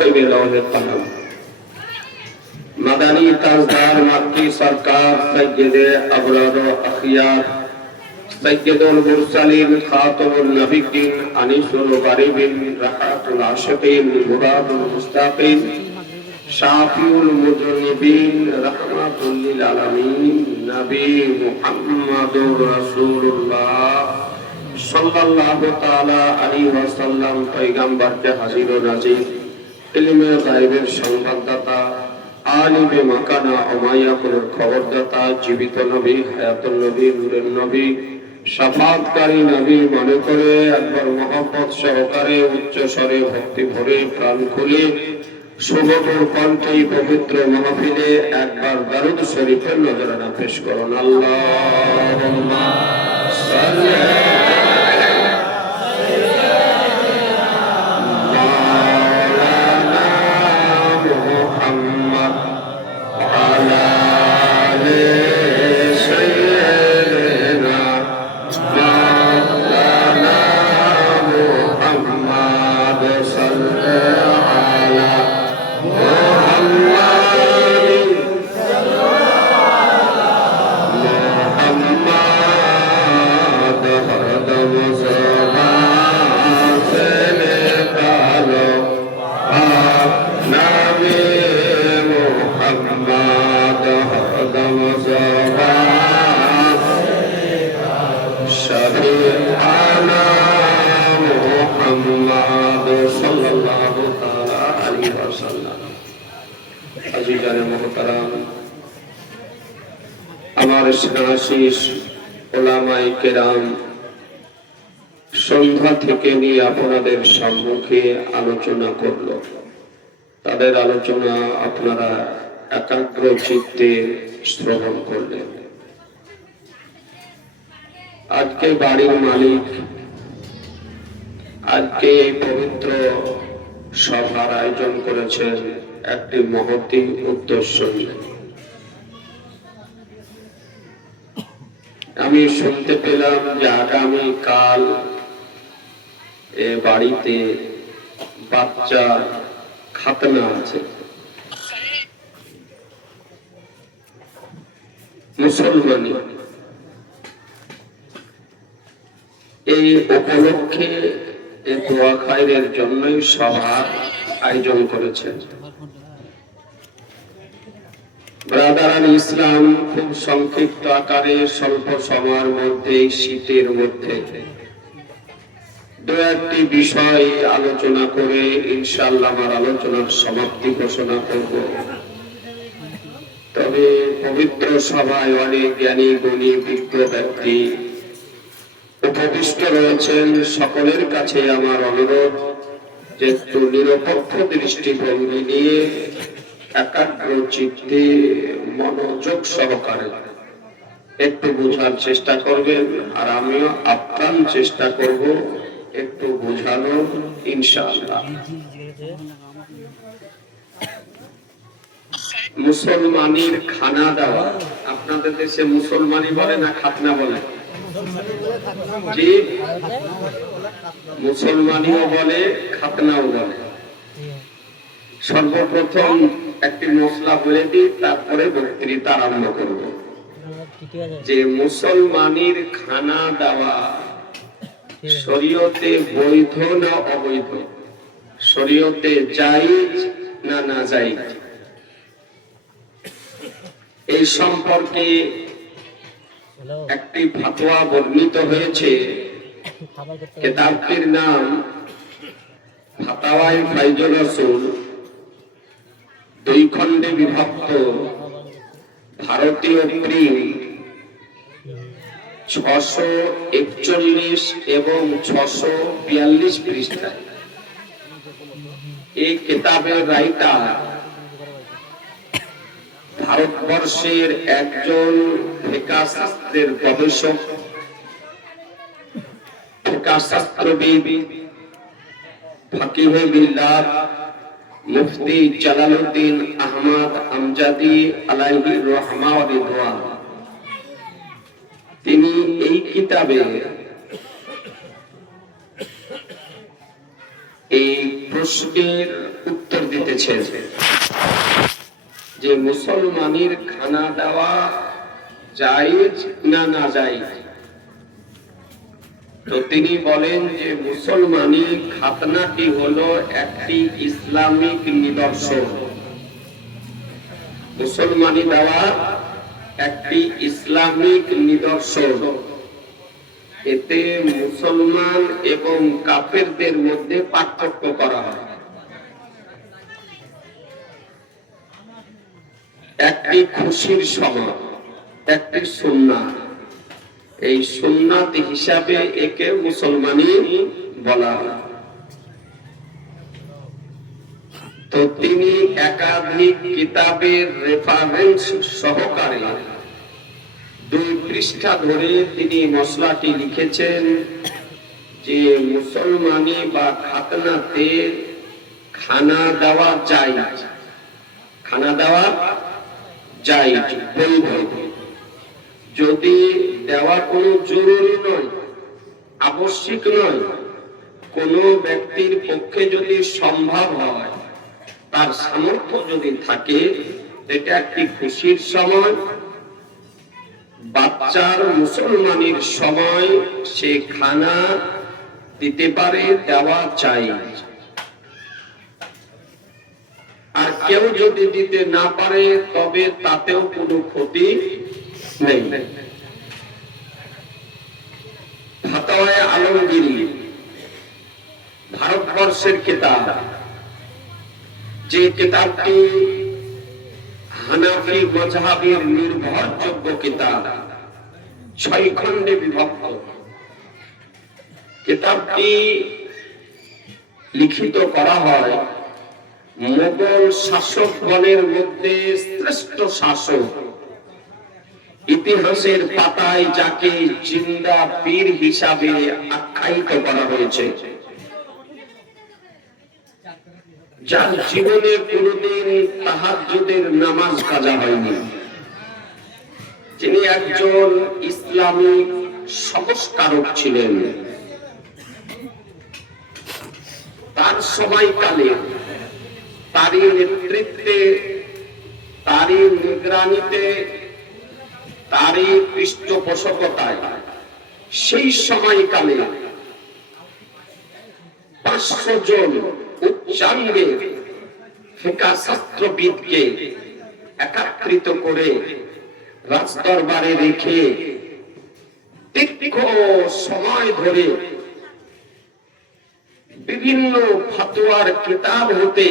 साहिब लौहे कलम मदनी ताजदार मक्की सरकार सय्यदे अबरार व अखियार सय्यदुल मुरसलीन खातमुन नबिय्यीन अनीसुल गरीबीन रहमतुल आशिकीन मुरादुल मुस्ताकीन शाफिउल मुज़न्निबीन रहमतुल लिल आलमीन नबी मुहम्मदुर रसूलुल्लाह सल्लल्लाहु ताला अलैहि वसल्लम पैगंबर के हाजिर व नाज़िर इल्मे गायबेर संवाददाता आलिमे माकाना अमायाकुल खबरदाता जीवित नबी हयातुल नबी नूरेर नबी शाफातकारी नबी मने करे একবার मोहब्बत सहकारे उच्च स्वरे भक्ति भरे प्राण खुले सुमधुर कण्ठे पवित्र महफिले একবার दरूद शरीफের नजराना पेश করুন আল্লাহুম্মা সাল্লি সন্ধ্যা থেকে নিয়ে আপনাদের সম্মুখে আলোচনা করলো তাদের আলোচনা আপনারা একাগ্র চিত্তে শ্রবণ করলেন। আজকে বাড়ির মালিক আজকে পবিত্র সভার আয়োজন করেছেন একটি মহতী উদ্দেশ্য নিয়ে। আমি শুনতে পেলাম যে আগামী কাল এ বাড়িতে বাচ্চা খাতনা আছে। মুসলমানি এই উপলক্ষে এই দোয়া খায়রের জন্যই সভার আয়োজন করেছেন। ব্রাদারান ইসলাম খুব সংক্ষিপ্ত আকারে স্বল্প সময়ের মধ্যে শীতের মধ্যে দু একটি বিষয় আলোচনা করে ইনশাআল্লাহ আমার আলোচনার সমাপ্তি ঘোষণা করব। তবে পবিত্র সভায় অনেক জ্ঞানী গুণী বিজ্ঞ ব্যক্তি উপবিষ্ট রয়েছেন। সকলের কাছে আমার অনুরোধ যে একটু নিরপেক্ষ দৃষ্টিভঙ্গি নিয়ে একাগ্র চিত্তে মনোযোগ সহকারে একটু বোঝার চেষ্টা করবেন, আর আমিও আপ্রাণ চেষ্টা করব একটু বোঝানোর ইনশাআল্লাহ। মুসলমানির খানা দেওয়া, আপনাদের দেশে মুসলমানি বলে না খাতনা বলে? জি, মুসলমানিও বলে খাতনাও বলে। সর্বপ্রথম একটি মশলা বলে দিই, তারপরে বক্তৃতা আরম্ভ করব। যে মুসলমানির খানা দেওয়া শরীয়তে বৈধ না অবৈধ, শরীয়তে জায়েজ না নাজায়েজ, এই সম্পর্কে একটি ফতোয়া বর্ণিত হয়েছে। কিতাবটির নাম ফাতাওয়ায়ে ফায়জুর রাসূল, 2 খণ্ডে বিভক্ত, ভারতীয় প্রিন্ট, 641 এবং 642 পৃষ্ঠায়। এই কিতাবের রাইটার ভারতবর্ষের একজন ফিকহ শাস্ত্রের গবেষক, ফিকহ শাস্ত্রবিদ, ফকিহে মিল্লাত মুফতি জালালউদ্দিন আহমদ আমজাদি আলাইহি রাহমা ওয়া রিদওয়ান। তিনি এই কিতাবে এই প্রশ্নের উত্তর লিখেছেন যে মুসলমানের খানা দেওয়া জায়েজ না না জায়েজ। তো তিনি বলেন যে মুসলমানি খাতনাটি হলো একটি ইসলামিক নিদর্শন। মুসলমানি দেওয়া একটি ইসলামিক নিদর্শন। এতে মুসলমান এবং কাফেরদের মধ্যে পার্থক্য করা হয়। একটি খুশির সময়, একটি সুন্নাত। এই সুন্নাত হিসাবে একে মুসলমানি বলা হয়। তো তিনি একাধিক কিতাবের রেফারেন্স সহকারে 2 পৃষ্ঠা ধরে তিনি মসলাটি লিখেছেন যে মুসলমানি বা খাতনাতে খানা দেওয়া যায়, খানা দেওয়া যায় বৈধ, যদি দেওয়া কোনো জরুরি নয়, আবশ্যিক নয়, কোনো ব্যক্তির পক্ষে যদি সম্ভব হয়, তার সামর্থ্য যদি থাকে, এটা একটি খুশির সময়, বাচ্চার মুসলমানের সময় সে খানা দিতে পারে, দেওয়া চাই। আর কেউ যদি দিতে না পারে তবে তাতেও কোনো ক্ষতি নেই। ফাতওয়ায়ে আলমগীরি ভারতবর্ষের কিতাব, যে কিতাবটি হানাফি মাযহাবের নির্ভরযোগ্য কিতাব, 6 খণ্ডে বিভক্ত। কিতাবটি লিখিত করা হয় মোগল শাসকগণের মধ্যে শ্রেষ্ঠ শাসক, ইতিহাসের পাতায় যাকে জিন্দা পীর হিসাবে আখ্যায়িত করা হয়েছে, যার জীবনে কোনদিন তাহাজ্জুদের নামাজ কাজা হয়নি, যিনি একজন ইসলামিক সংস্কারক ছিলেন। তার সময়কালে, তারই নেতৃত্বে, তারই নিগরানিতে, তারই পৃষ্ঠপোষকতায় সেই সময়কালে 500 জন উচ্চাঙ্গে ফিকহ শাস্ত্রবিদকে একত্রিত করে রাজদরবারে রেখে দীর্ঘ সময় ধরে বিভিন্ন ফতোয়ার কিতাব হতে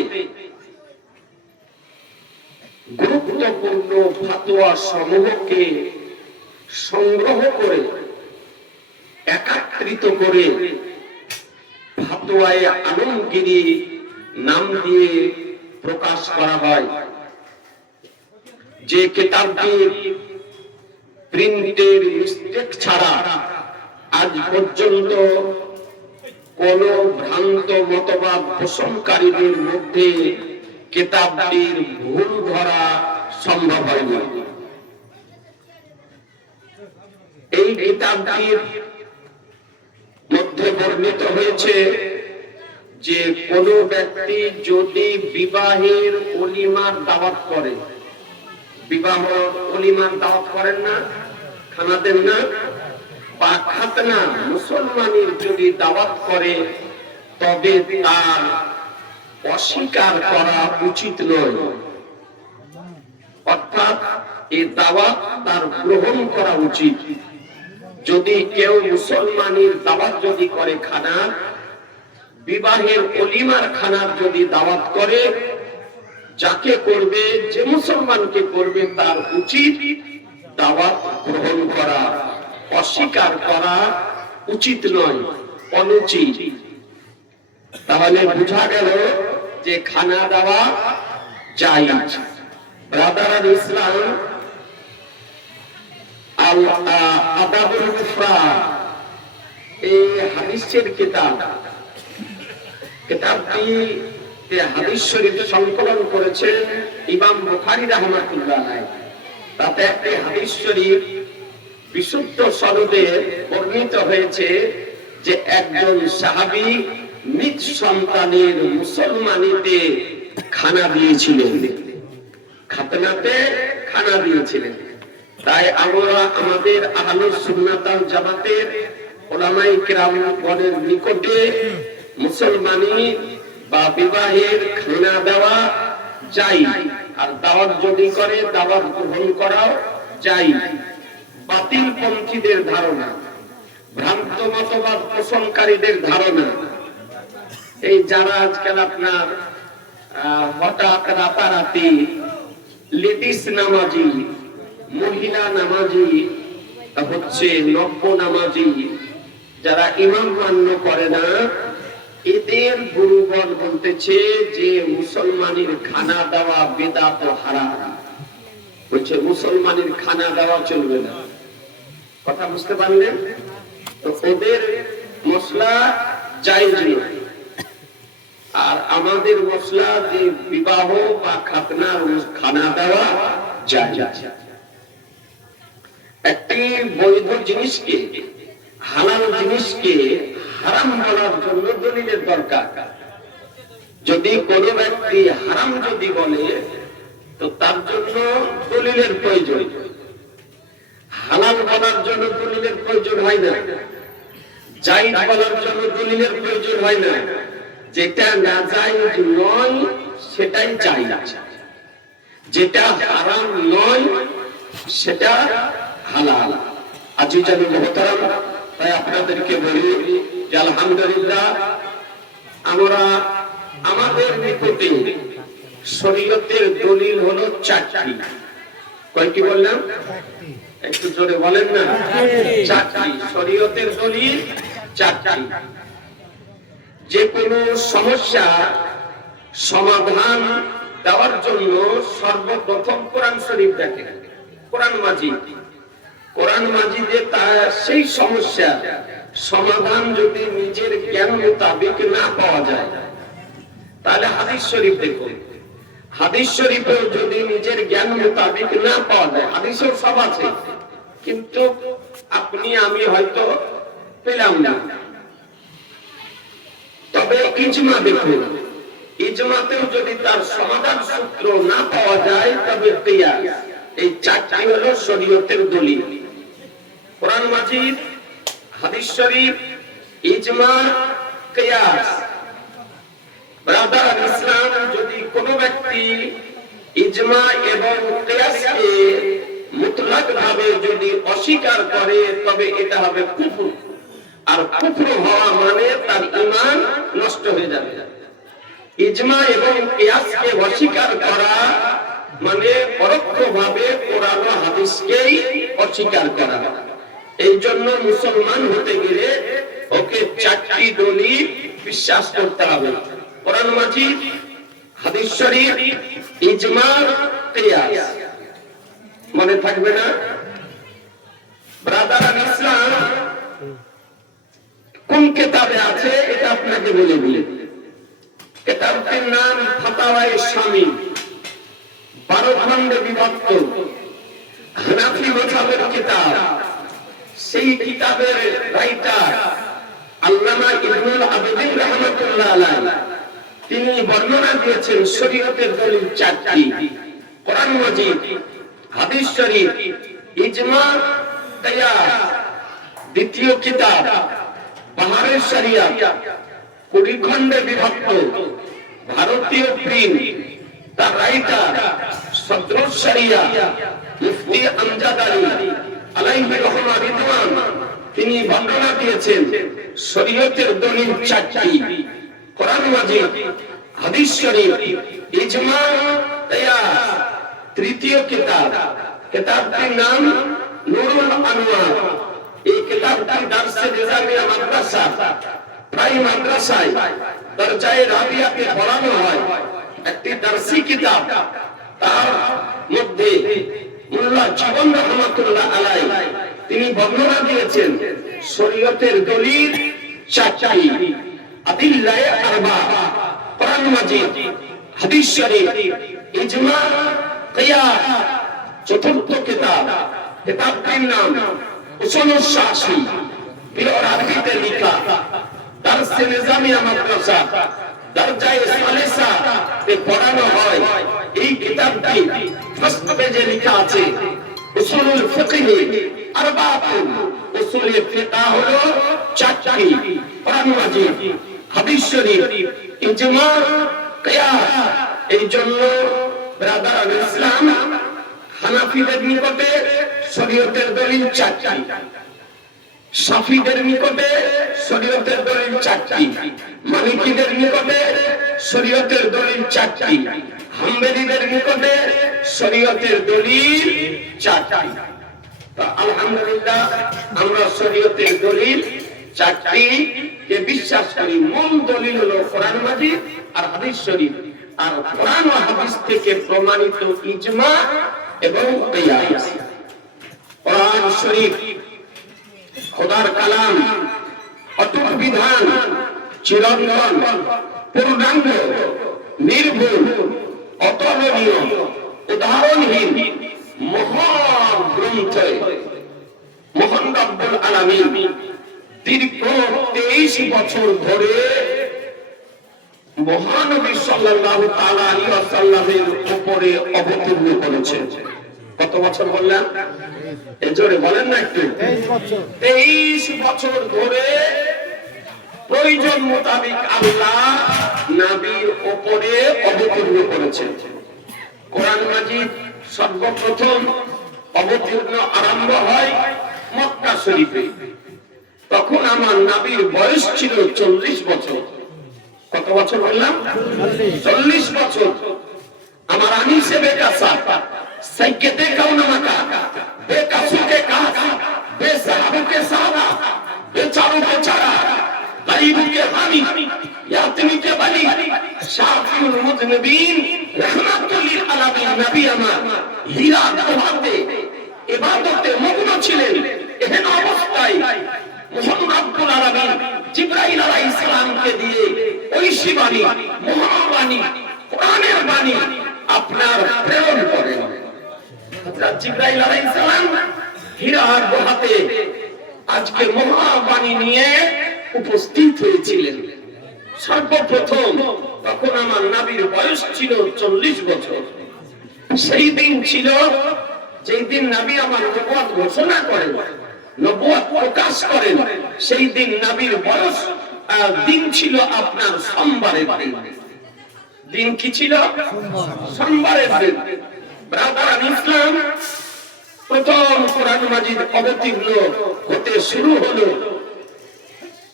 গুরুত্বপূর্ণ ফতোয়া সমূহকে সংগ্রহ করে একত্রিত করে ফাতওয়ায়ে আলমগীরি নাম দিয়ে প্রকাশ করা হয়। যে কিতাবটি প্রিন্টের মিস্টেক ছাড়া আজ পর্যন্ত কোন ভ্রান্ত মতবাদ পোষণকারীদের মধ্যে কিতাবটির ভুল ধরা সম্ভব হয়নি। এই কিতাবটির মধ্যে বর্ণিত হয়েছে যে কোন ব্যক্তি যদি বিবাহের ওলিমার দাওয়াত করে, বিবাহ ওলিমার দাওয়াত করেন না, খানা দেন না, বা খাতনা মুসলমানের যদি দাওয়াত করে, তবে তার অস্বীকার করা উচিত নয়। অর্থাৎ এই দাওয়াত তার গ্রহণ করা উচিত। যদি কেউ মুসলমানের দাওয়াত যদি করে খানা, বিবাহের ওলিমার খানার যদি দাওয়াত করে, যাকে করবে, যে মুসলমানকে করবে, তার উচিত দাওয়াত গ্রহণ করা, অস্বীকার করা উচিত নয়, অনুচিত। তাহলে বোঝা গেল যে খানা দেওয়া জায়েজ। ব্রাদার ইসলাম আল আদাবুল মুফরাদ, এই হাদিসের কিতাব, কিতাবটি হাদিস শরীফ সংকলন করেছেন ইমাম বুখারী রাহমাতুল্লাহ আলাইহি। তাতে একটি হাদিস শরীফ বিশুদ্ধ সনদে বর্ণিত হয়েছে যে একজন সাহাবী নিজ সন্তানের মুসলমানিতে খানা দিয়েছিলেন, খাতনাতে খানা দিয়েছিলেন। তাই আমরা আমাদের আহলুস সুন্নাত ওয়াল জামাতের উলামায়ে কিরামগণের নিকটে মুসলমানি বা বিবাহের খানা দেওয়া যায়, আর দাওয়াত যদি করে দাওয়াত গ্রহণ করাও যায়। বাতিল পন্থীদের ধারণা, ভ্রান্ত মতবাদ পোষণকারীদের ধারণা, এই যারা আজকাল আপনার হঠাৎ রাতারাতি লেডিস নামাজি, মহিলা নামাজি হচ্ছে, নব্য নামাজি, যারা ইমাম মান্য করে না, এদের গুরুগণ বলতেছে যে মুসলমানের খানা দেওয়া বেদাত ও হারাম। বলছে মুসলমানের খানা দেওয়া চলবে না। কথা বুঝতে পারলেন? তো ওদের মশলা জায়েজ নয়, আর আমাদের মশলা যে বিবাহ বা খাতনার খানা দেওয়া জায়েজ। একটি বৈধ জিনিসকে, হালাল জিনিসকে হারাম বলার জন্য দলিলের দরকার। যদি কোন ব্যক্তি হারাম যদি বলে তো তার জন্য দলিলের প্রয়োজন। হালাল বলার জন্য দলিলের প্রয়োজন হয় না, জায়েজ বলার জন্য দলিলের প্রয়োজন হয় না। যেটা নাজায়েজ নয় সেটাই জায়েজ, যেটা হারাম নয় সেটা হালাল। আজিজানি মুহতারাম, তাই আপনাদেরকে বলি যে আলহামদুলিল্লাহ আমরা আমাদের নিকটে শরীয়তের দলিল হলো চারটি। কয়টি বললাম? একটু জোরে বলেন না। চারটি শরীয়তের দলিল, চারটি। যে কোনো সমস্যা সমাধান দেওয়ার জন্য সর্বপ্রথম কোরআন শরীফ দেখে, কোরআন মাজিদ। কোরআন মাজিদে সেই সমস্যা সমাধান যদি নিজের জ্ঞান মোতাবেক না পাওয়া যায় তাহলে হাদিস শরীফ দেখুন। হাদিস শরীফেও যদি নিজের জ্ঞান মোতাবেক না পাওয়া যায়, হাদিসেও সব আছে কিন্তু আপনি আমি হয়তো পেলাম না, তবে ইজমা দেখুন। ইজমাতেও যদি তার সমাধান সূত্র না পাওয়া যায় তবে কিয়াস। এই চারটি হলো শরীয়তের দলিল: কোরআন মাজিদ, হাদিস শরীফ, ইজমা, কিয়াস। ব্রাদার ইসলাম, যদি কোন ব্যক্তি ইজমা এবং কিয়াসকে মুতলাক ভাবে যদি অস্বীকার করে তবে এটা হবে কুফর, আর কুফর হওয়া মানে তার ঈমান নষ্ট হয়ে যাবে। ইজমা এবং কিয়াসকে অস্বীকার করা মানে পরোক্ষভাবে কোরআন ও হাদিসকেই অস্বীকার করা। এই জন্য মুসলমান হতে গেলে ওকে চারটি দলিল বিশ্বাস করতে হবে: কোরআন মাজিদ, হাদিস শরীফ, ইজমা, কিয়াস। মনে থাকবে না? ব্রাদার ইসলাম কোন কিতাবে আছে এটা আপনাকে বলে দিই। কিতাবটির নাম ফাতাওয়ায়ে শামী, 12 খণ্ডে বিভক্ত, হানাফি মাযহাবের কিতাব। সেই কিতাবের রাইটার আল্লামা ইবনুল আবিদিন রাহমাতুল্লাহ আলাইহি তিনি বর্ণনা দিয়েছেন শরীয়তের দলিল চারটি: কোরআন মাজিদ, হাদিস শরীফ, ইজমা, কিয়াস। দ্বিতীয় কিতাব বাহারের শরিয়াত, 20 খণ্ডে বিভক্ত, ভারতীয় প্রিন্ট। তার রাইটার সদরুস শরিয়া মুফতি আমজাদ আলী আলাইহি রাহমাতুল্লাহ, তিনি বর্ণনা দিয়েছেন শরীয়তের দলিল চারটি: কোরআন মাজিদ, হাদিস শরীফ, ইজমা, কিয়াস। তৃতীয় কিতাব, কিতাবটির নাম নুরুল আনওয়ার। এই কিতাবটি দারসে নিজামিয়া মাদ্রাসা, প্রায় মাদ্রাসায় দরজায়ে রাবিয়াতে পড়ানো হয়, একটি দারসি কিতাব। তার মধ্যে মোল্লা জীবন রহমাতুল্লাহ আলাইহি তিনি বর্ণনা দিয়েছেন শরীয়তের দলিল চারটি: আদিল্লায়ে আরবা, কোরআন মাজিদ, হাদিস শরীফ, ইজমা, কিয়াস। চতুর্থ কিতাব, কিতাবটির নাম উসুলুশ শাফি, আরবিতে লেখা, দারসে নিজামিয়া মাদ্রাসা, দরজায়ে সালিসা তে পড়ানো হয়। এই কিতাবটি ফার্স্ট পেজে লেখা আছে উসুলুল ফিকহ আরবাতুন, উসুলে ফিকহ হলো চারটি, কোরআন মাজিদ, হাদিস শরীফ, ইজমা, কিয়াস। এই জন্য ব্রাদার ইসলাম হানাফিদের নিকটে শরীয়তের দলিল চারটি, শাফিদের নিকটে শরীয়তের দলিল চারটি, মালিকিদের নিকটে শরীয়তের দলিল চারটি, হাম্বলীদের নিকটে শরীয়তের দলিল চারটি। তো আলহামদুলিল্লাহ আমরা শরীয়তের দলিল চারটি কে বিশ্বাস করি। মূল দলিল হলো কোরআন মাজিদ আর হাদিস শরীফ, আর কোরআন ও হাদিস থেকে প্রমাণিত ইজমা এবং কিয়াস। কোরআন শরীফ খোদার কালাম, অটুট বিধান, চিরন্তন, পূর্ণাঙ্গ, নির্ভুল, অতুলনীয়, উদাহরণহীন মহান গ্রন্থ মহান রব্বুল আলামিন দীর্ঘ 23 বছর ধরে মহানবী সাল্লাল্লাহু তাআলা আলাইহি ওয়াসাল্লামের উপরে অবতীর্ণ করেছেন। কত বছর বললেন? জোরে বলেন না একটু। 23 বছর ধরে প্রয়োজন মোতাবেক আল্লাহ নবীর উপরে অবতীর্ণ করেছেন। কোরআন মাজিদ সর্বপ্রথম অবতীর্ণ আরম্ভ হয় মক্কা শরীফে। তখন আমার নবীর বয়স ছিল 40 বছর। কত বছর বললাম? 40 বছর। আমার আনিসে বেকাসা সাইকেতে কাউনামাকা বেকাসুকে কাহা বেসাহাবুকে সাহাবা বেচারুকে চারা গরিবুকে হামি ইয়াতিমকে বলি শাফিউল মুজনিবিন রাহমাতুল লিল আলামিন নবী আমার হীরা দোহাতে ইবাদতে মগ্ন ছিলেন। এহেন অবস্থায় মুহাম্মদ রব্বুল আলামিন জিবরাইল আলাইহিস সালামকে দিয়ে ঐশী বাণী, মহাবাণী, কোরআনের বাণী আপনার প্রেরণ করেন। হযরত জিবরাইল আলাইহিস সালাম হীরার দোহাতে আজকে মহাবাণী নিয়ে উপস্থিত হয়েছিলেন। সর্বপ্রথম তখন আমার নবীর বয়স ছিল 40 বছর। সেই দিন ছিল যেই দিন নবী আমার নবুয়ত ঘোষণা করেন, নবুয়ত প্রকাশ করেন। সেই দিন নবীর বয়স দিন ছিল আপনার সোমবারের দিন। দিন কি ছিল? সোমবারের দিন। ব্রাদার ইসলাম প্রথম কোরআন মাজিদ অবতীর্ণ হতে শুরু হলো।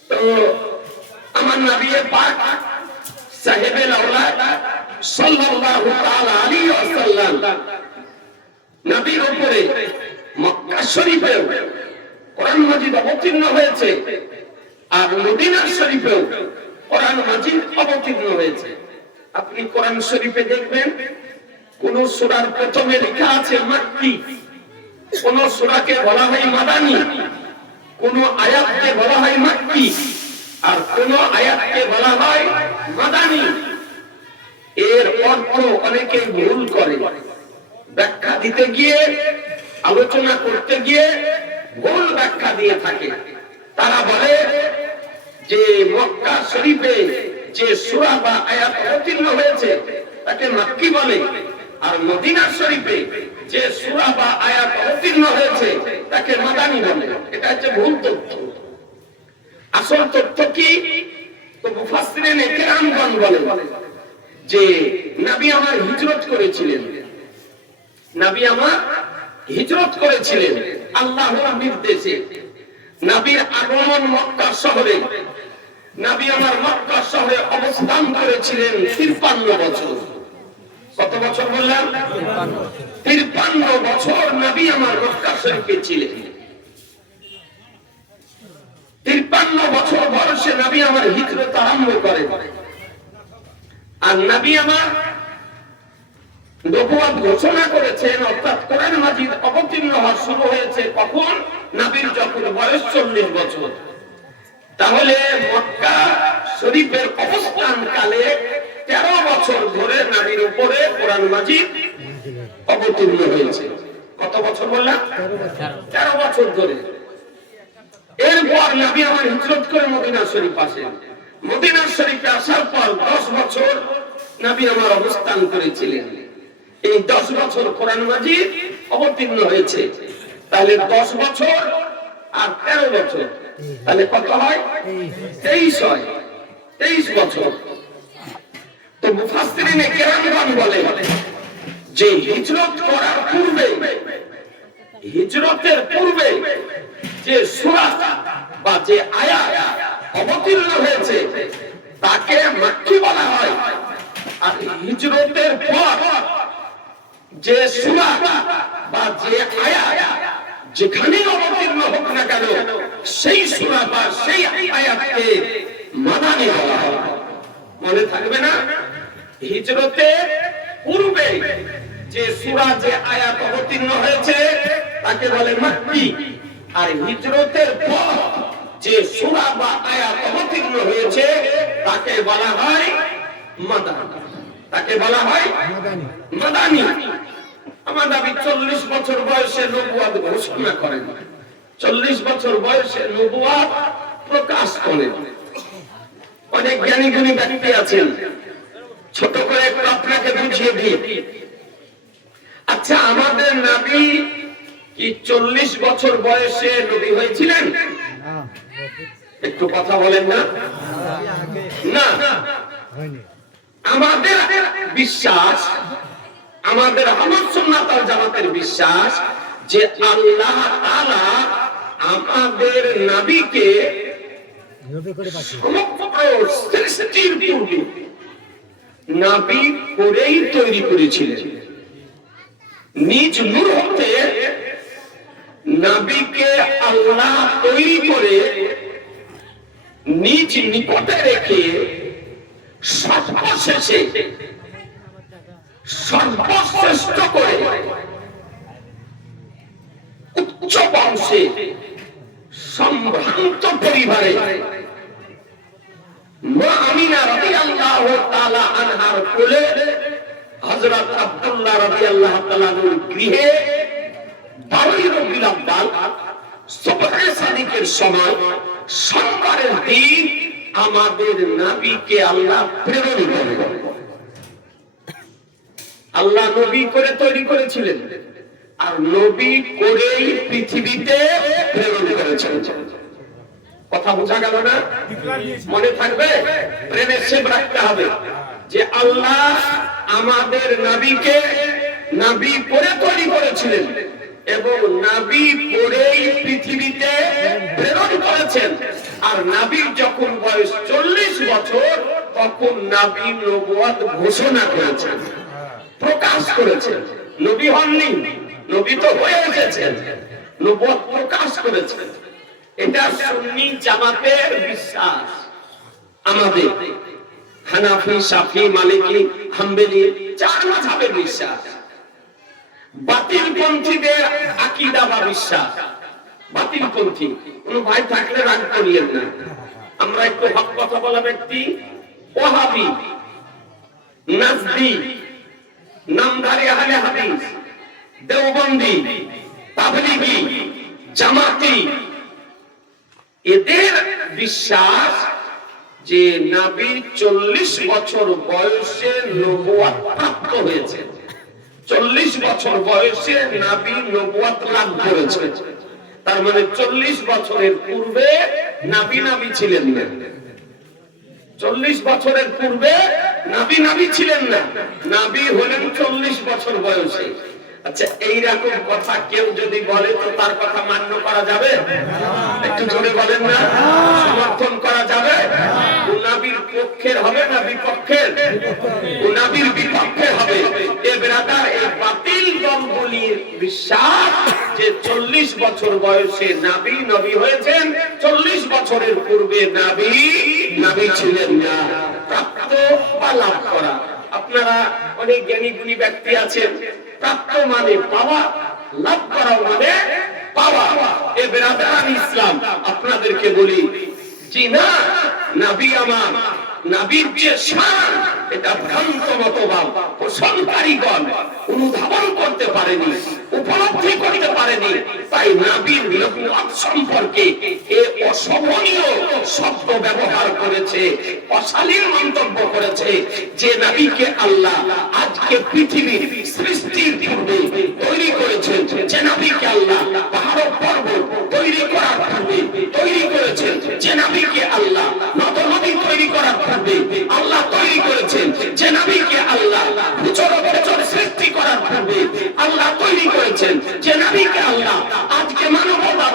তো আমার নবী পাক সাহেবের আওলাদ সাল্লাল্লাহু তাআলা আলাইহি ওয়াসাল্লাম নবীর উপরে মক্কা শরীফে কোরআন মাজিদ অবতীর্ণ হয়েছে, আর মদিনা শরীফেও কোরআন মাজিদ অবতীর্ণ হয়েছে। আপনি কোরআন শরীফে দেখবেন কোন সূরার প্রথমে লেখা আছে মাক্কি, কোন সূরাকে বলা হয় মাদানী, কোন আয়াতকে বলা হয় মাক্কি, আর কোন আয়াতকে বলা হয় মাদানী। এর অর্থ অনেকে ভুল করে, ব্যাখ্যা দিতে গিয়ে, আলোচনা করতে গিয়ে ভুল ব্যাখ্যা দিয়ে থাকে। তারা বলে যে মক্কা শরীফে যে সূরা বা আয়াত অবতীর্ণ হয়েছে তাকে মাক্কি বলে, আর মদিনা শরীফে যে সূরা বা আয়াত অবতীর্ণ হয়েছে তাকে মাদানী বলে। এটা হচ্ছে ভুল তথ্য। আসল তথ্য কি? তো মুফাসসিরিনে কেরামগণ বলে যে নবী আমার হিজরত করেছিলেন, নবী আমার হিজরত করেছিলেন আল্লাহর নির্দেশে। নবীর আগমন মক্কা শহরে, নবী আমার মক্কা শহরে অবস্থান করেছিলেন 53 বছর। কত বছর বললাম? 53 বছর নবী আমার মক্কা শরীফে ছিলেন। 53 বছর বয়সে নবী আমার হিজরত আরম্ভ করেন। আর নবী আমার নবুয়ত ঘোষণা করেছেন, অর্থাৎ কোরআন মাজিদ অবতীর্ণ হওয়া শুরু হয়েছে কখন? নবীর যখন বয়স 40 বছর। তাহলে মক্কা শরীফের অবস্থান কালে 13 বছর ধরে নবীর উপরে কোরআন মাজিদ অবতীর্ণ হয়েছে। কত বছর বললাম? 13 বছর ধরে। এরপর নবী আমার হিজরত করে মদিনা শরীফ আসেন। মদিনা শরীফে আসার পর 10 বছর নবী আমার অবস্থান করেছিলেন। এই 10 বছর কোরআন মাজিদ অবতীর্ণ হয়েছে। তাহলে 10 বছর আর 13 বছর, তাহলে কত হয়? 23 হয়। 23 বছর। তো মুফাসসিরিনে কেরামগণ বলে যে হিজরত করার পূর্বে, হিজরতের পূর্বে যে সূরা বা যে আয়াত অবতীর্ণ হয়েছে তাকে মাক্কি বলা হয়। আর হিজরতের পর যে সূরা বা যে আয়াত যেখানে অবতীর্ণ হোক না কেন সেই সূরা বা সেই আয়াতকে মাদানী বলা হয়। মনে থাকবে না? হিজরতের পূর্বে যে সূরা যে আয়াত অবতীর্ণ হয়েছে তাকে বলে মাক্কি। আর হিজরতের পর যে সূরা বা আয়াত অবতীর্ণ হয়েছে তাকে বলা হয় মাদানী। তাকে বলা হয় মাদানী। আমার নবী 40 বছর বয়সে নবুয়ত ঘোষণা করেন। 40 বছর বয়সে নবুয়ত প্রকাশ করেন। অনেক জ্ঞানী গুণী ব্যক্তি আছেন, ছোট করে একটু আপনাকে বুঝিয়ে দিই। আচ্ছা, আমাদের নবী কি 40 বছর বয়সে নবী হয়েছিলেন? একটু কথা বলেন না। না, আমাদের বিশ্বাস, আমাদের আহলুস সুন্নাত ওয়াল জামাতের বিশ্বাস যে আল্লাহ তাআলা আমাদের নবীকে সৃষ্টির পূর্বে নবী করেই তৈরি করেছিলেন। নিজ নূর হতে নবীকে আল্লাহ তৈরি করে নিজ নিকটে রেখে সর্বশেষে সর্বশ্রেষ্ঠ করে উচ্চ বংশে সম্ভ্রান্ত পরিবারে মা আমিনা রাদিয়াল্লাহু তাআলা আনহার কোলে হযরত আব্দুল্লাহ রাদিয়াল্লাহু তাআলা এর গৃহে 12 রবিউল আউয়াল সুবহে সাদিকের সময় সোমবারের দিন আমাদের নবীকে আল্লাহ প্রেরণ করেন। আল্লাহ নবী করে তৈরি করেছিলেন আর নবী করেই পৃথিবীতে প্রেরণ করেছেন। কথা বোঝা গেল না? মনে থাকবে, প্রেমের শেপ রাখতে হবে যে আল্লাহ আমাদের নবীকে নবী করে তৈরি করেছিলেন এবং নবী করেই পৃথিবীতে প্রেরণ করেছেন। আর নবীর যখন বয়স 40 বছর তখন নবী নবুয়ত ঘোষণা করেছেন, প্রকাশ করেছেন। নবী হননি, নবী তো হয়ে এসেছেন, নবুয়ত প্রকাশ করেছেন। এটা সুন্নি জামাতের বিশ্বাস। আমাদের হানাফি, শাফি, মালিকি, হাম্বলি 4 মাযহাবের বিশ্বাস। বাতিল পন্থীদের আকীদা বা বিশ্বাস। বাতিল পন্থী কোন ভাই থাকলে রাগ করিয়েন না, আমরা একটু হক কথা বলা ব্যক্তি। ওয়াহাবি, নাজদি, নামধারী আহলে হাদিস, দেওবন্দি, তাবলিগি, জামাতি, এদের বিশ্বাস যে নবী 40 বছর বয়সে নবুয়ত প্রাপ্ত হয়েছে। 40 বছর বয়সে নবী নবুয়ত লাভ করেছেন। তার মানে 40 বছরের পূর্বে নবী ছিলেন না। 40 বছরের পূর্বে নবী ছিলেন না, নবী হলেন 40 বছর বয়সে। আচ্ছা, এইরকম কথা কেউ যদি বলে তো তার কথা মান্য করা যাবে? একটু জোরে বলেন না। সমর্থন করা যাবে? নবীর পক্ষের হবে না বিপক্ষের? নবীর বিপক্ষের হবে। এ ব্রাদার, এই বাতিল দলগুলির বিশ্বাস যে 40 বছর বয়সে নবী হয়েছেন, 40 বছরের পূর্বে নবী ছিলেন না। প্রাপ্ত বা লাভ করা। আপনারা অনেক জ্ঞানী গুণী ব্যক্তি আছেন, প্রাপ্ত মানে পাওয়া, লাভ করা মানে পাওয়া। এ বেরাদারান ইসলাম আপনাদেরকে বলি জি না, নবী আমার, নবীর যে শান এটা ভ্রান্ত মতবাদ পোষণকারীগণ অনুধাবন করতে পারেনি, উপলব্ধি করতে পারেনি। তাই নবীর নবুয়ত সম্পর্কে এ অশোভনীয় শব্দ ব্যবহার করেছে, অশালীন মন্তব্য করেছে যে নবীকে আল্লাহ আজকে পৃথিবীর সৃষ্টির পূর্বে তৈরি করেছেন, যে নবীকে আল্লাহ পাহাড় পর্বত তৈরি করার পূর্বে তৈরি করেছেন, যে নবীকে আল্লাহ নদ নদী তৈরি করার পূর্বে আল্লাহ তৈরি করেছেন, যে নবীকে আল্লাহ ভূচর ভূচর সৃষ্টি করার পূর্বে আল্লাহ তৈরি করেছেন, যে নবীকে আল্লাহ আজকে মানবতা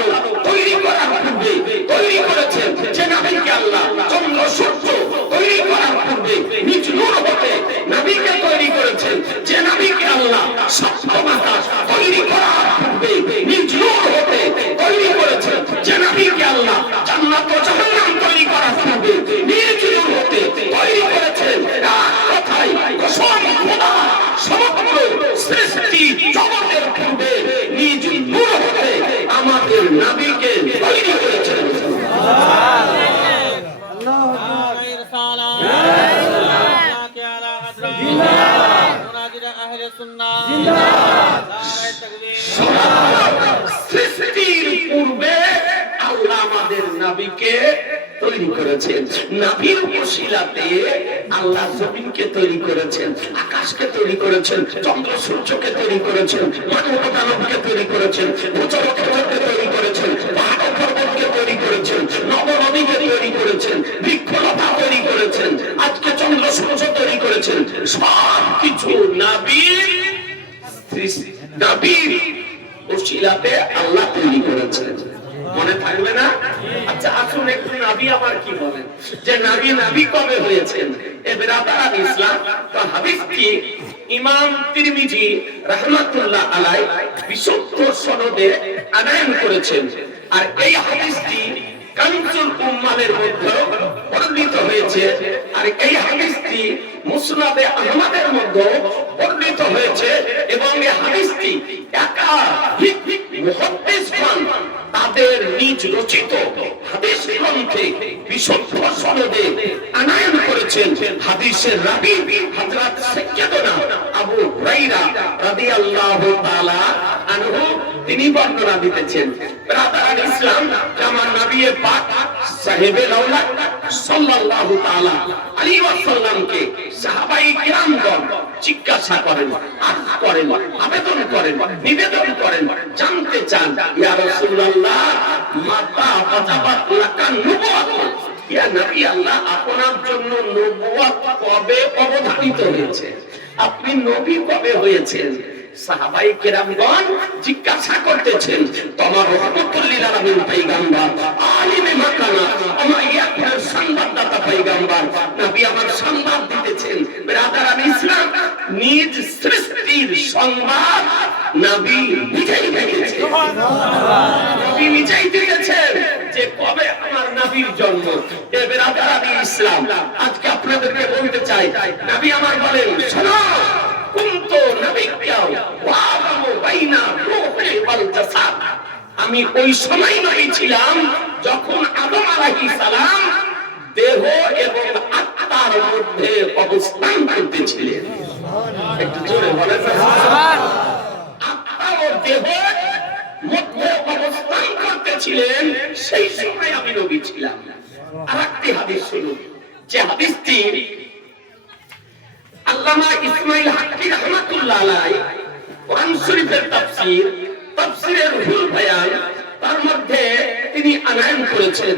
তৈরি করার পূর্বে তৈরি করেছেন, যে নবীকে আল্লাহ চন্দ্র সূর্য তৈরি করার পূর্বে নিজ নূর হতে নবীকে তৈরি করেছেন, যে নবীকে আল্লাহ সপ্তম আকাশ তৈরি করার পূর্বে নিজ নূর হতে তৈরি করেছেন, যে নবীকে আল্লাহ জান্নাত ও জাহান্নাম তৈরি করার পূর্বে নিজ নূর হতে তৈরি করেছেন। কথাই কসম খোদা, সমগ্র সৃষ্টি জগতের পূর্বে নিজ নূর হতে আমাদের নবীকে তৈরি করেছেন। সৃষ্টির পূর্বে আল্লাহ আমাদের নবীকে তৈরি করেছেন। নবীর ওসিলাতে আল্লাহ জমিনকে তৈরি করেছেন, আকাশকে তৈরি করেছেন, চন্দ্র সূর্যকে তৈরি করেছেন, মানব দানবকে তৈরি করেছেন, ভূচর ক্ষেত্রকে তৈরি করেছেন, পাহাড় পর্বতকে তৈরি করেছেন, নব নদীকে তৈরি করেছেন, বৃক্ষলতা তৈরি করেছেন, আজকে চন্দ্র সূর্য তৈরি করেছেন। সব কিছু নবীর ওসিলাতে আল্লাহ তৈরি করেছেন। মনে থাকবে না? আচ্ছা আসুন একটু নবী আবার কি বলেন, যে নবী কবে হয়েছেন। এ বেরাদার ইসলাম তো হাদিসটি ইমাম তিরমিজি রাহমাতুল্লাহ আলাইহি বিশুদ্ধ সনদে আনয়ন করেছেন। আর এই হাদিসটি কানজুল উম্মালের মধ্যে বর্ণিত হয়েছে। আর এই হাদিসটি মুসনাদে আহমদের মধ্যে বর্ণিত হয়েছে। এবং এই হাদিসটি একাধিক মুহাদ্দিসগণ তাদের নিজ রচিত হাদিস গ্রন্থে বিশুদ্ধ সনদে আনয়ন করেছেন। হাদিসের রাবী হযরত সাইয়্যিদুনা আবু হুরায়রা রাদিয়াল্লাহু তাআলা আনহু তিনি বর্ণনা দিতেছেন। ব্রাদার ইসলাম, আমার নবী পাক সাহেবে লাউলা সাল্লাল্লাহু তাআলা আলাইহি ওয়াসাল্লামকে সাহাবায়ে কিরামগণ জিজ্ঞাসা করেন, আরজ করেন, আবেদন করেন, নিবেদন করেন, জানতে চান, ইয়া রাসূলুল্লাহ মাতা ওয়াজাবাত লাকান নবুওয়াত, ইয়া নবী আল্লাহ আপনার জন্য নবুওয়াত কবে অবধারিত হয়েছে, আপনি নবী কবে হয়েছেন। সাহাবায়ে কেরামগণ জিজ্ঞাসা করতেছেন। তোমার রহমতুল লিল আলামিন পয়গম্বর আলিমে মাকানা আমাইয়াতের সংবাদদাতা পয়গম্বর নবী আমার সংবাদ দিতেছেন। ব্রাদার ইসলাম, নিজ সৃষ্টির সংবাদ নবী নিজেই দিয়েছেন। সুবহানাল্লাহ, নবী নিজেই দিয়েছেন যে কবে আমার নবীর জন্ম। এ ব্রাদার ইসলাম, আজকে আপনাদেরকে বলতে চাই, নবী আমার বলেন, শোনো, আমি ওই সময় নবী ছিলাম যখন আদম আলাইহিস সালাম দেহ এবং আত্মার মধ্যে অবস্থান করতেছিলেন। একটু জোরে বলেন সুবহানাল্লাহ। আত্মা ও দেহের মধ্যে অবস্থান করতেছিলেন, সেই সময় আমি নবী ছিলাম। আরেকটি হাদিস শুনুন, যে হাদিসটি আল্লামা ইসমাইল হাক্কি রাহমাতুল্লাহ আলাইহি কোরআন শরীফের তাফসীর, তাফসীরের রুহুল বায়ান, তার মধ্যে তিনি আনয়ন করেছেন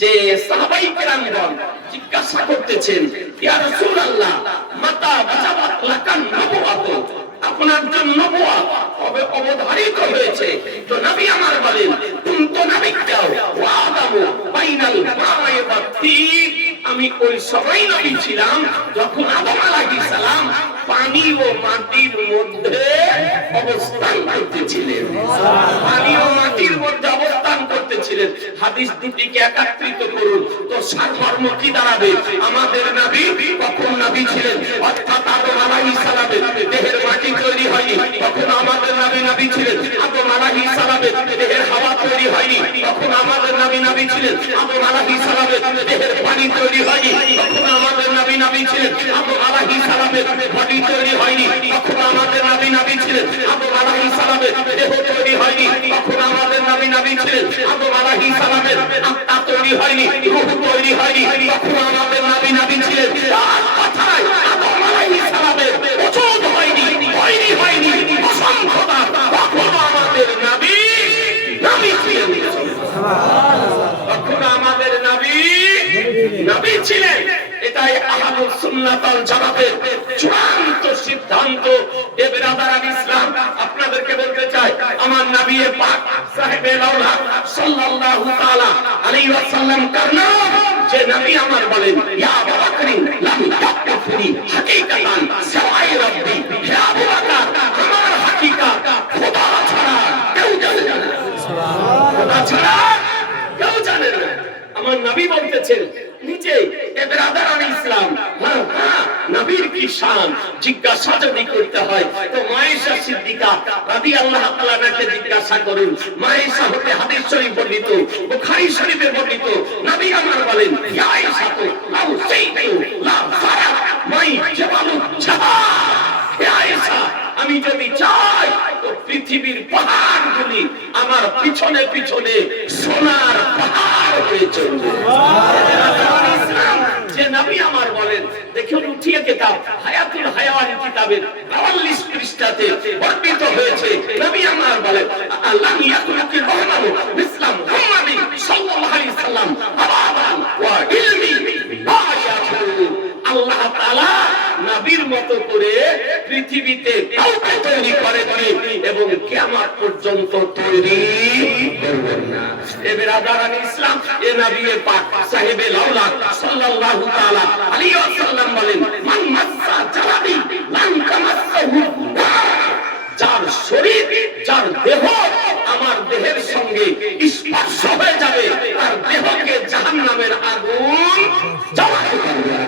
যে সাহাবায়ে কেরামগণ জিজ্ঞাসা করতেছেন, ইয়া রাসূলুল্লাহ মাতা ওয়াজাবাত লাকান নবুওয়াত, আপনার জন্য নবুওয়াত কবে অবধারিত হয়েছে। তো নবী আমার বলেন, কুনতু নাবিয়্যা ওয়া আদামু বাইনাল মা'i ওয়াত তিন, আমি ওই সময় নবী ছিলাম যখন আদম আলাইহিস সালাম পানি ও মাটির মধ্যে অবস্থান করতেছিলেন। পানি ও মাটির মধ্যে অবস্থান করতেছিলেন। হাদিস দুটিকে একত্রিত করুন তো সারমর্ম কি দাঁড়াবে? আমাদের নবী কখন নবী ছিলেন? অর্থাৎ আদম আলাইহিস সালামের দেহের মাটি তৈরি হয়নি তখন আমাদের নবী নবী ছিলেন। আদম আলাইহিস সালামের দেহের হাওয়া তৈরি হয়নি তখন আমাদের নবী নবী ছিলেন। আদম আলাইহিস সালামের দেহের পানি তৈরি হয়নি তখন আমাদের নবী নবী ছিলেন। আদম আলাইহিস সালামের বডি তৈরি হয়নি তখন আমাদের ছিলেন, আদম আলাইহিস সালামের আত্মা তৈরি হয়নি, রূহ তৈরি হয়নি, তখন আমাদের নবী ছিলেন। তার কথায় আদম আলাইহিস সালামের ওজুদ হয়নি, হয়নি অসংখ্যতা, তখন আমাদের নবী ছিলেন। তখন আমাদের নবী ছিলেন। এটাই আহলুস সুন্নাত ওয়াল জামাতের চূড়ান্ত সিদ্ধান্ত। এ বেরাদারান ইসলাম, আপনাদেরকে বলতে চাই, আমার নবী পাক সাহেবে লাউলা সাল্লাল্লাহু তাআলা আলাইহি ওয়াসাল্লাম কার নাম, যে নবী আমার বলেন, ইয়া আবু বকর লাম তাকফিনি হাকিকাতান সাওয়াই রাব্বি, হে আবু বকর, আমার হাকিকাত খোদা ছাড়া কেউ জানে না, খোদা ছাড়া কেউ জানে না। আমার নবী বলতেছেন নিজে। এ বেরাদারান ইসলাম, নবীর কি শান জিজ্ঞাসা যদি করতে হয় তো মায়েশা সিদ্দিকা রাদিয়াল্লাহু তাআলা নাকে জিজ্ঞাসা করুন। মায়েশা হতে হাদিস শরীফ বর্ণিত, বুখারী শরীফে বর্ণিত, নবী আমার বলেন, ইয়া আয়েশা তো লাউ সাইতু লা ফারা মাই জাবালু জাহাদ, হে আয়েশা, আমি যদি চাই তো পৃথিবীর পাহাড়গুলি আমার পিছনে পিছনে সোনার পাহাড় হয়ে চলবে। যে নবী আমার বলেন, দেখুন উঠিয়ে কিতাব হায়াতুল হায়াওয়ান কিতাবের 42 পৃষ্ঠাতে বর্ণিত হয়েছে। নবী আমার বলেন, আল্লাহ ইয়াকুলুকিল রহমানু ইসলাম মুহাম্মাদিন সাল্লাল্লাহু আলাইহি সাল্লাম আবাদান ওয়া ইলমি লা ইয়াকুল। আল্লাহ তাআলা নবীর মতো করে পৃথিবীতে কাউকে তৈরি করেননি এবং কিয়ামত পর্যন্ত তৈরি করবেন না। এ বেরাদারান ইসলাম, এ নবী পাক সাহেবে লাউলা সাল্লাল্লাহু তাআলা আলাইহি ওয়াসাল্লাম বলেন, মান মাসসা জালাবি লাম তামাসসাহু, যার শরীর, যার দেহ আমার দেহের সঙ্গে স্পর্শ হয়ে যাবে, তার দেহকে জাহান্নামের আগুন জ্বালাতে পারবে না,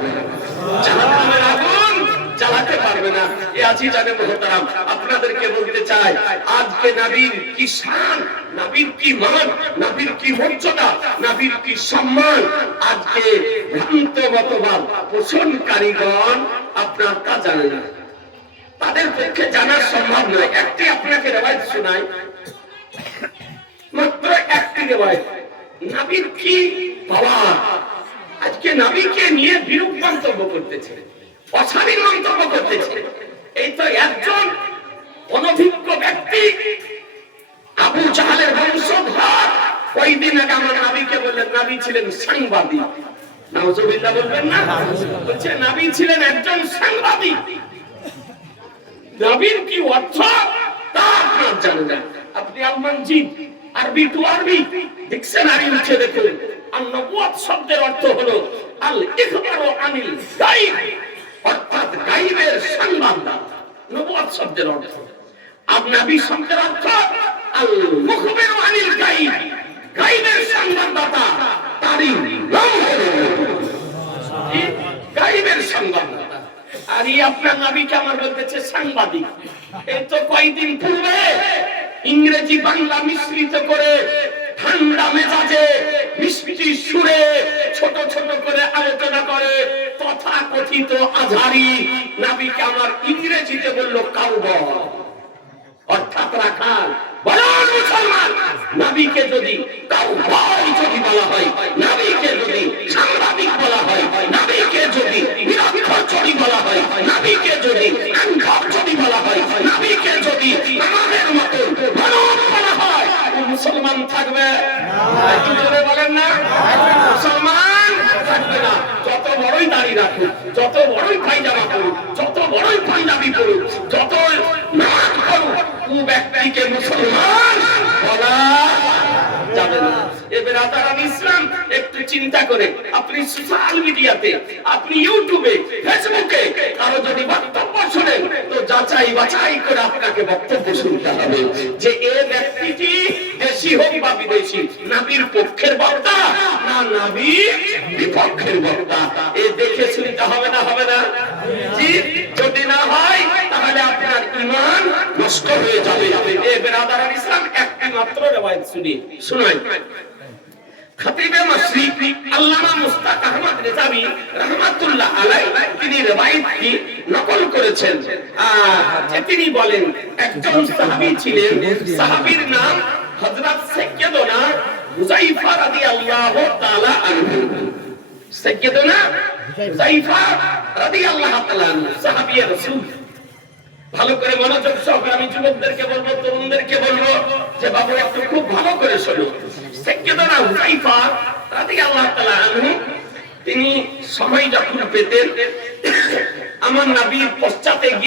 জাহান্নামের আগুন জ্বালাতে পারবে না। এ আজিজানে মুহতারাম, আপনাদেরকে বলতে চাই, আজকে নবীর কি শান, নবীর কি মান, নবীর কি মর্যাদা, নবীর কি সম্মান, আজকে ভ্রান্ত মতবাদ পোষণকারীগণ আপনার তা জানে না, তাদের পক্ষে জানা সম্ভব নয়। একটি আপনাকে রেওয়ায়েত শোনাই, মাত্র একটি রেওয়ায়েত, নবীর কি পাওয়ার। আজকে নবীকে নিয়ে বিরূপ মন্তব্য করতেছে, অশালীন মন্তব্য করতেছে। এই তো একজন অনভিজ্ঞ ব্যক্তি, আবু জাহালের বংশধর, ওই দিন আগে আমার নবীকে বললেন, নবী ছিলেন সাংবাদিক। নাউজুবিল্লাহ বলবেন না, বলছে নবী ছিলেন একজন সাংবাদিক। নবীর কি অর্থ তা আপনার জানেন না। আপনি আল মানজিদ আরবি টু আরবি ডিকশনারি উঠে দেখুন, আর নবুয়ত শব্দের অর্থ হলো আল ইখবারু আনিল গায়ব, অর্থাৎ গায়বের সংবাদদাতা। নবুয়ত শব্দের অর্থ, আর নবী শব্দের অর্থ আল মুখবিরু আনিল গায়ব, গায়বের সংবাদদাতা। তারই নাম হলো গায়বের সংবাদদাতা। আর এই আপনার নবীকে আমার বলতেছে সাংবাদিক। এই তো কয়েকদিন পূর্বে ইংরেজি বাংলা মিশ্রিত করে ঠান্ডা মেজাজে মিষ্টি সুরে ছোট ছোট করে আলোচনা করে তথাকথিত আজহারি নবীকে আমার ইংরেজিতে বললো কাউবয়, অর্থাৎ রাখাল। বলুন মুসলমান, নবীকে যদি কাউবয় যদি বলা হয়, নবীকে যদি সাংবাদিক বলা হয়, নবীকে যদি নিরক্ষর যদি বলা হয়, নবীকে যদি আনখর যদি বলা হয়, নবীকে যদি আমাদের মতো মানব বলা হয়, মুসলমান থাকবে? একটু জোরে বলেন না, মুসলমান থাকবে না। যত বড়ই দাড়ি রাখুক, যত বড়ই পায়জামা পরুক, যত বড়ই পাঞ্জাবি পরুক, যত নামাজ পড়ুক, ও ব্যক্তিকে মুসলমান বলা যাবে না। এবার আদারান ইসলাম, একটু চিন্তা করে আপনি সোশ্যাল মিডিয়াতে, আপনি ইউটিউবে, ফেসবুকে কারো যদি বক্তব্য শুনেন তো যাচাই বাছাই করে আপনাকে বক্তব্য শুনতে হবে যে এ ব্যক্তিটি দেশি হোক বা বিদেশি, নবীর পক্ষের বক্তা না নবীর বিপক্ষের বক্তা। এ দেখে শুনতে হবে না, হবে না? জি, যদি না হয় তাহলে আপনার ঈমান নষ্ট হয়ে যাবে। এ বেরাদারান ইসলাম, একটি মাত্র রিওয়ায়াত শুনাই। খতিবে মাশরিকি আল্লামা মুস্তাক আহমদ রেজাভী রাহমাতুল্লাহ আলাইহি তিনি রিওয়ায়াতটি নকল করেছেন। যে তিনি বলেন, একজন সাহাবী ছিলেন, সাহাবীর নাম হযরত সাইয়্যিদুনা হুযায়ফা রাদিয়াল্লাহু তাআলা আনহু, সাইয়্যিদুনা হুযায়ফা রাদিয়াল্লাহু তাআলা আনহু সাহাবীয়ে রাসূল। ভালো করে মনোযোগ সহকারে আমি যুবকদেরকে বলবো, তরুণদেরকে বলবো যে বাবু একটু খুব ভালো করে শোনো। সাইয়্যিদুনা হুযায়ফা রাদিয়াল্লাহু তাআলা আনহু তিনি সময় যখন পেতেন আমার নবীর পশ্চাতে